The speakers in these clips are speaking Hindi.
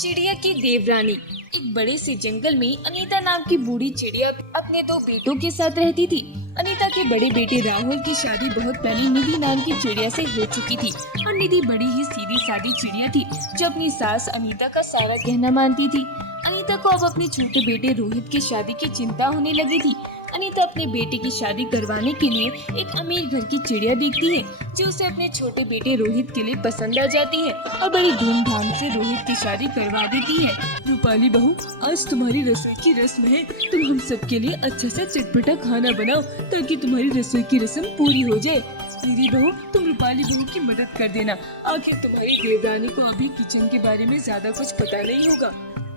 चिड़िया की देवरानी। एक बड़े से जंगल में अनीता नाम की बूढ़ी चिड़िया अपने दो बेटों के साथ रहती थी। अनीता के बड़े बेटे राहुल की शादी बहुत पहले निधि नाम की चिड़िया से हो चुकी थी और निधि बड़ी ही सीधी सादी चिड़िया थी जो अपनी सास अनीता का सारा कहना मानती थी। अनीता को अब अपने छोटे बेटे रोहित की शादी की चिंता होने लगी थी। अनीता अपने बेटे की शादी करवाने के लिए एक अमीर घर की चिड़िया देखती है जो उसे अपने छोटे बेटे रोहित के लिए पसंद आ जाती है और बड़ी धूमधाम से रोहित की शादी करवा देती है। रूपाली बहू, आज तुम्हारी रसोई की रस्म है, तुम हम सब के लिए अच्छा सा चटपटा खाना बनाओ ताकि तुम्हारी रसोई की रस्म पूरी हो जाए। मेरी बहू, तुम रूपाली बहू की मदद कर देना, आखिर तुम्हारी देवरानी को अभी किचन के बारे में ज्यादा कुछ पता नहीं होगा।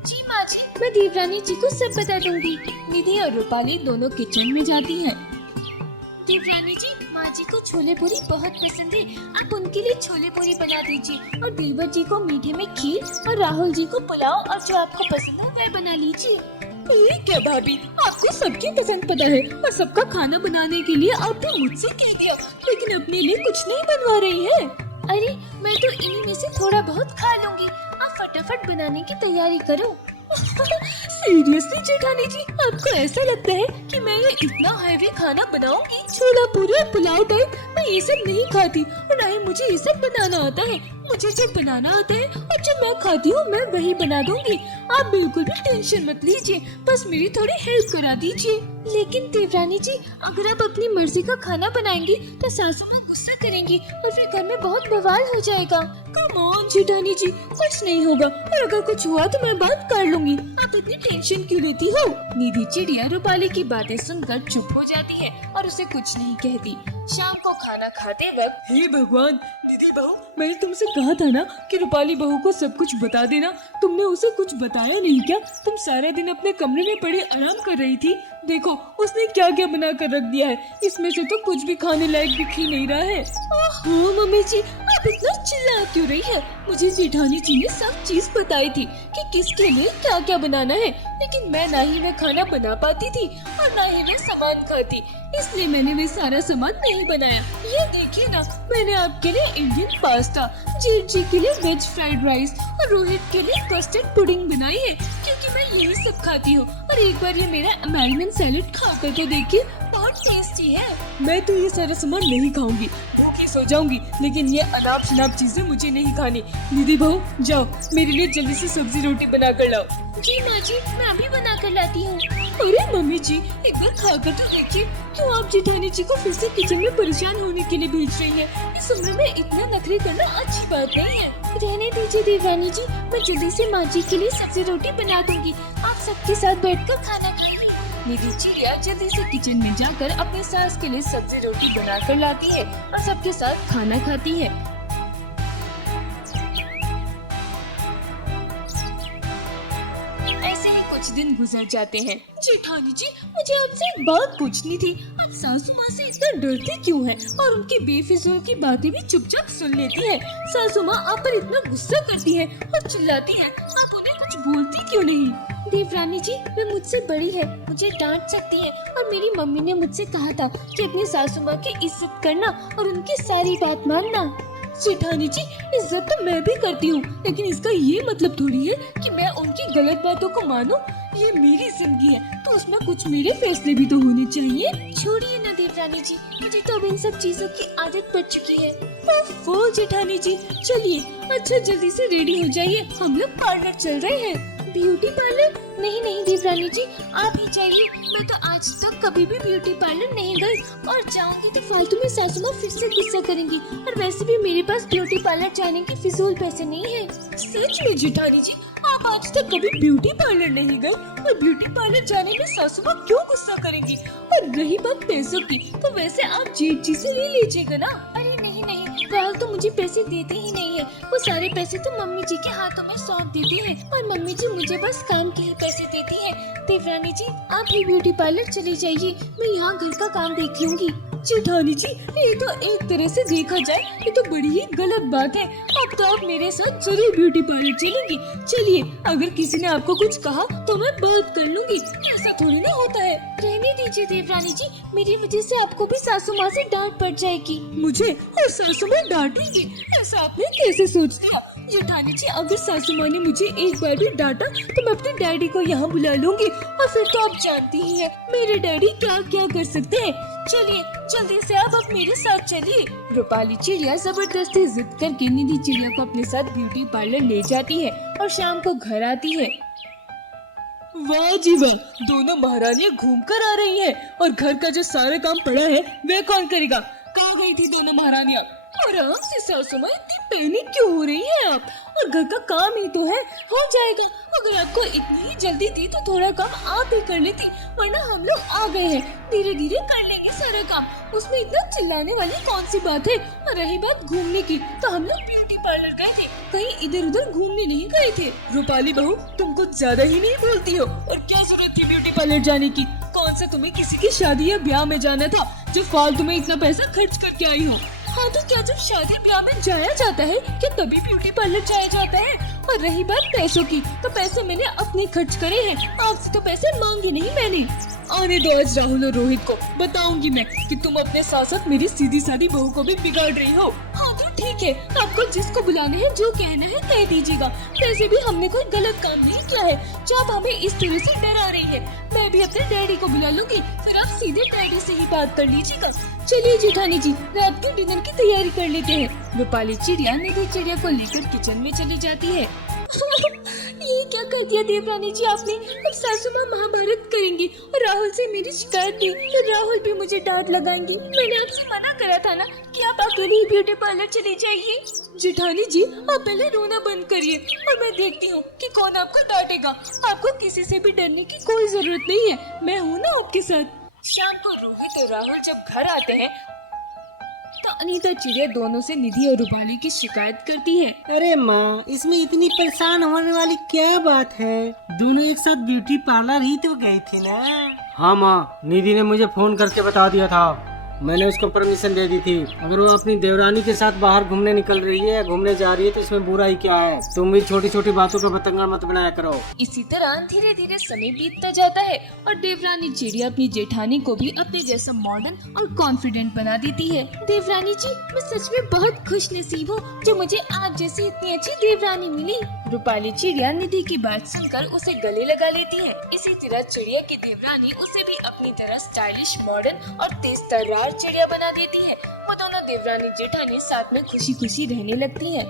जी माँ जी, मैं देवरानी जी को सब बता दूंगी। निधि और रूपाली दोनों किचन में जाती हैं। देवरानी जी, माँ जी को छोले पूरी बहुत पसंद है, आप उनके लिए छोले पूरी बना दीजिए। और देवर जी को मीठे में खीर और राहुल जी को पुलाव और जो आपको पसंद हो वह बना लीजिए। ये क्या भाभी, आपको सबकी पसंद पता है और सबका खाना बनाने के लिए आपने मुझसे कह दिया, लेकिन अपने लिए कुछ नहीं बनवा रही है। अरे मैं तो इन्हीं में से थोड़ा बहुत खा लूंगी, आप फटाफट बनाने की तैयारी करो। सीरियसली जेठानी जी, आपको ऐसा लगता है कि मैं ये इतना हैवी खाना बनाऊंगी? छोला पूरी और पुलाव टाइप मैं ये सब नहीं खाती और ना ही मुझे ये सब बनाना आता है। मुझे जो बनाना आता है और जो मैं खाती हूँ मैं वही बना दूंगी। आप बिल्कुल भी टेंशन मत लीजिए, बस मेरी थोड़ी हेल्प करा दीजिए। लेकिन देवरानी जी, अगर आप अपनी मर्जी का खाना बनाएंगी तो सासू माँ गुस्सा करेंगी और फिर घर में बहुत बवाल हो जाएगा। कम ऑन जेठानी जी, कुछ नहीं होगा और अगर कुछ हुआ तो मैं बात कर लूंगी, आप इतनी टेंशन क्यों लेती हो? निधि चिड़िया रूपाली की बातें सुनकर चुप हो जाती है और उसे कुछ नहीं कहती। शाम को खाना खाते वक्त, हे भगवान, निधि बहू, मैंने तुमसे कहा था ना कि रूपाली बहू को सब कुछ बता देना, तुमने उसे कुछ बताया नहीं क्या? तुम सारा दिन अपने कमरे में पड़े आराम कर रही थी, देखो उसने क्या क्या बना कर रख दिया है, इसमें से तो कुछ भी खाने लायक दिख ही नहीं रहा है। ओहो मम्मी जी, आप इतना चिल्ला क्यों रही है? मुझे जेठानी जी ने सब चीज बताई थी कि किसके लिए क्या क्या बनाना है, लेकिन मैं ना ही मैं खाना बना पाती थी और ना ही मैं सामान खाती, इसलिए मैंने वे सारा सामान नहीं बनाया। ये देखिए ना, मैंने आपके लिए इंडियन पास्ता, जेठ जी के लिए वेज फ्राइड राइस और रोहित के लिए कस्टर्ड पुडिंग बनाई है क्योंकि मैं यही सब खाती हूँ। और एक बार ये मेरा अमेरिकन सैलेड खाकर तो देखिए, बहुत टेस्टी है। मैं तो ये सारा सामान नहीं खाऊंगी, भूखी सो जाऊंगी, लेकिन ये अनाप शनाप चीजें मुझे नहीं खानी। निधि बहू, जाओ मेरे लिए जल्दी से सब्जी रोटी बना कर लाओ। जी माँ जी, मैं अभी बना कर लाती हूँ। अरे मम्मी जी, एक बार खाकर तो देखिए, क्यों आप जेठानी जी को फिर से किचन में परेशान होने के लिए भेज रही हैं? इस उम्र में इतना नखरे करना अच्छी बात नहीं है। रहने दीजिए देवरानी जी, मैं जल्दी से माँ जी के लिए सब्जी रोटी बना दूंगी, आप सबके साथ बैठकर खाना खाइए। निधि चिड़िया जल्दी से किचन में जाकर अपनी सास के लिए सब्जी रोटी बनाकर लाती है और सबके साथ खाना खाती है। ऐसे ही कुछ दिन गुजर जाते हैं। जेठानी जी, मुझे आपसे एक बात पूछनी थी, आप सासू माँ से इतना डरते क्यों हैं और उनकी बेफिजूल की बातें भी चुपचाप सुन लेती हैं? सासू माँ आप पर इतना गुस्सा करती है और चिल्लाती है, आप उन्हें कुछ बोलती क्यों नहीं? देवरानी जी, वे मुझसे बड़ी है, मुझे डांट सकती है और मेरी मम्मी ने मुझसे कहा था कि अपनी सासू माँ की इज्जत करना और उनकी सारी बात मानना। जेठानी जी, इज्जत तो मैं भी करती हूँ, लेकिन इसका ये मतलब थोड़ी है कि मैं उनकी गलत बातों को मानूं। ये मेरी जिंदगी है तो उसमें कुछ मेरे फैसले भी तो होने चाहिए। छोड़िए ना देवरानी जी, मुझे तो अब इन सब चीजों की आदत पड़ चुकी है। ओफो जेठानी जी, चलिए अच्छा जल्दी से रेडी हो जाइए, हम लोग पार्लर चल रहे हैं। Beauty parlour? नहीं नहीं देवरानी जी, आप ही जाइए, मैं तो आज तक कभी भी ब्यूटी पार्लर नहीं गई और जाऊंगी तो फालतू में सासू माँ फिर से गुस्सा करेंगी और वैसे भी मेरे पास ब्यूटी पार्लर जाने के फिजूल पैसे नहीं है। सच में जेठानी जी, आप आज तक कभी ब्यूटी पार्लर नहीं गए और ब्यूटी पार्लर जाने में सासू माँ क्यों गुस्सा करेंगी? और रही बात पैसों की, तो वैसे आप जेठ जी से ले लीजिएगा ना। अरे नहीं नहीं, राहुल तो मुझे पैसे देते ही नहीं है, वो सारे पैसे तो मम्मी जी के हाथों में सौंप देते हैं और मम्मी जी मुझे बस काम के ही पैसे देती है। देवरानी जी, आप ही ब्यूटी पार्लर चले जाइए, मैं यहाँ घर का काम देख लूंगी। जेठानी जी, ये तो एक तरह से देखा जाए ये तो बड़ी ही गलत बात है। अब तो आप मेरे साथ जरूर ब्यूटी पार्लर चलेंगी। चलिए, अगर किसी ने आपको कुछ कहा तो मैं बात कर लूंगी, ऐसा थोड़ी ना होता है। रहने दीजिए देवरानी जी, मेरी वजह से आपको भी सासू माँ से डांट पड़ जाएगी। मुझे और सासू माँ डांटेंगी, ऐसा आपने कैसे सोच लिया? जेठानी जी, अगर सासू माँ ने मुझे एक बार भी डांटा तो मैं अपने डैडी को यहाँ बुला लूंगी, और फिर तो आप जानती ही हैं मेरे डैडी क्या क्या कर सकते हैं। चलिए जल्दी से आप अब मेरे साथ चलिए। रूपाली चिड़िया जबरदस्ती जिद करके निधि चिड़िया को अपने साथ ब्यूटी पार्लर ले जाती है और शाम को घर आती है। वाह जी वाह, दोनों महारानियां घूम कर आ रही हैं और घर का जो सारा काम पड़ा है वह कौन करेगा? कहाँ गई थी दोनों महारानियां? आराम से सासू माँ, इतनी पैनिक क्यों हो रही है आप? और घर का काम ही तो है, हो जाएगा। अगर आपको इतनी ही जल्दी थी तो थोड़ा काम आप ही कर लेती, वरना हम लोग आ गए हैं, धीरे धीरे कर लेंगे सारा काम। उसमें इतना चिल्लाने वाली कौन सी बात है? और रही बात घूमने की, तो हम लोग ब्यूटी पार्लर गए थे, कहीं इधर उधर घूमने नहीं गए थे। रूपाली बहू, तुम कुछ ज्यादा ही नहीं बोलती हो। और क्या जरूरत थी ब्यूटी पार्लर जाने की? कौन सा तुम्हें किसी की शादी या ब्याह में जाना था जो फालतू में इतना पैसा खर्च करके आई हो? हाँ, तो क्या जब शादी ब्याह में जाया जाता है क्या तभी ब्यूटी पार्लर जाया जाता है? और रही बात पैसों की, तो पैसे मैंने अपने खर्च करे हैं, आपसे तो पैसे मांगे नहीं मैंने। आने दो आज राहुल और रोहित को, बताऊंगी मैं कि तुम अपने साथ साथ मेरी सीधी सादी बहू को भी बिगाड़ रही हो। हाँ तो ठीक है, आपको जिसको बुलाने हैं जो कहना है कह दीजिएगा। वैसे भी हमने कोई गलत काम नहीं किया है जो आप हमें इस तरह से डरा रही है। मैं भी अपने डैडी को बुला लूंगी, फिर आप सीधे डैडी से ही बात कर लीजिएगा। चलिए जेठानी जी, रात के डिनर की तैयारी कर लेते हैं। रूपाली चिड़िया निधि चिड़िया को लेकर किचन में चली जाती है। ये क्या कर दिया देवरानी जी आपने? अब सासू माँ महाभारत करेंगी और राहुल से मेरी शिकायत की तो राहुल भी मुझे डांट लगाएंगी। मैंने आपसे मना करा था ना कि आप अकेले ही ब्यूटी पार्लर चली जाइए। जेठानी जी, आप पहले रोना बंद करिए और मैं देखती हूँ कि कौन आपको डांटेगा। आपको किसी से भी डरने की कोई जरूरत नहीं है, मैं हूँ ना आपके साथ। शाम को रोहित और राहुल जब घर आते हैं तो अनीता चिड़िया दोनों से निधि और रूपाली की शिकायत करती है। अरे माँ, इसमें इतनी परेशान होने वाली क्या बात है? दोनों एक साथ ब्यूटी पार्लर ही तो गए थे ना। हाँ माँ, निधि ने मुझे फोन करके बता दिया था, मैंने उसको परमिशन दे दी थी। अगर वो अपनी देवरानी के साथ बाहर घूमने निकल रही है, घूमने जा रही है, तो इसमें बुरा ही क्या है? तुम भी छोटी छोटी बातों का बतंगड़ मत बनाया करो। इसी तरह धीरे धीरे समय बीतता जाता है और देवरानी चिड़िया अपनी जेठानी को भी अपने जैसा मॉडर्न और कॉन्फिडेंट बना देती है। देवरानी जी, मैं सच में बहुत खुश नसीब हूँ जो मुझे आप जैसी इतनी अच्छी देवरानी मिली। रूपाली चिड़िया निधि की बात सुनकर उसे गले लगा लेती है। इसी तरह चिड़िया की देवरानी उसे भी अपनी तरह स्टाइलिश, मॉडर्न और तेज तर्रार चिड़िया बना देती है। वो दोनों देवरानी जेठानी साथ में खुशी खुशी रहने लगती हैं।